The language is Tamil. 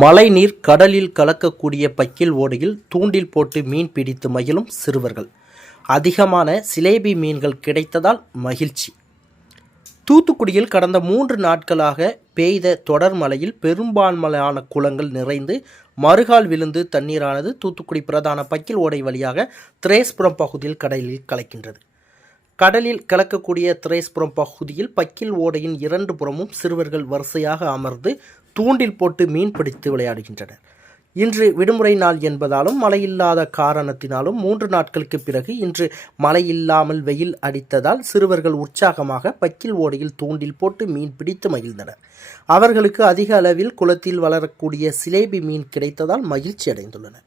மழைநீர் கடலில் கலக்கக்கூடிய பக்கில் ஓடையில் தூண்டில் போட்டு மீன் பிடித்து மகிழும் சிறுவர்கள். அதிகமான சிலேபி மீன்கள் கிடைத்ததால் மகிழ்ச்சி. தூத்துக்குடியில் கடந்த மூன்று நாட்களாக பெய்த தொடர் மழையில் பெரும்பான்மையான குளங்கள் நிறைந்து மறுகால் விழுந்து தண்ணீரானது தூத்துக்குடி பிரதான பக்கில் ஓடை வழியாக திரேஸ்புரம் பகுதியில் கடலில் கலக்கின்றது. கடலில் கலக்கக்கூடிய திரேஸ்புரம் பகுதியில் பக்கில் ஓடையின் இரண்டு புறமும் சிறுவர்கள் வரிசையாக அமர்ந்து தூண்டில் போட்டு மீன் பிடித்து விளையாடுகின்றனர். இன்று விடுமுறை நாள் என்பதாலும் மழை இல்லாத காரணத்தினாலும் மூன்று நாட்களுக்கு பிறகு இன்று மழை இல்லாமல் வெயில் அடித்ததால் சிறுவர்கள் உற்சாகமாக பக்கில் ஓடையில் தூண்டில் போட்டு மீன் பிடித்து மகிழ்ந்தனர். அவர்களுக்கு அதிக அளவில் குளத்தில் வளரக்கூடிய சிலேபி மீன் கிடைத்ததால் மகிழ்ச்சி அடைந்துள்ளனர்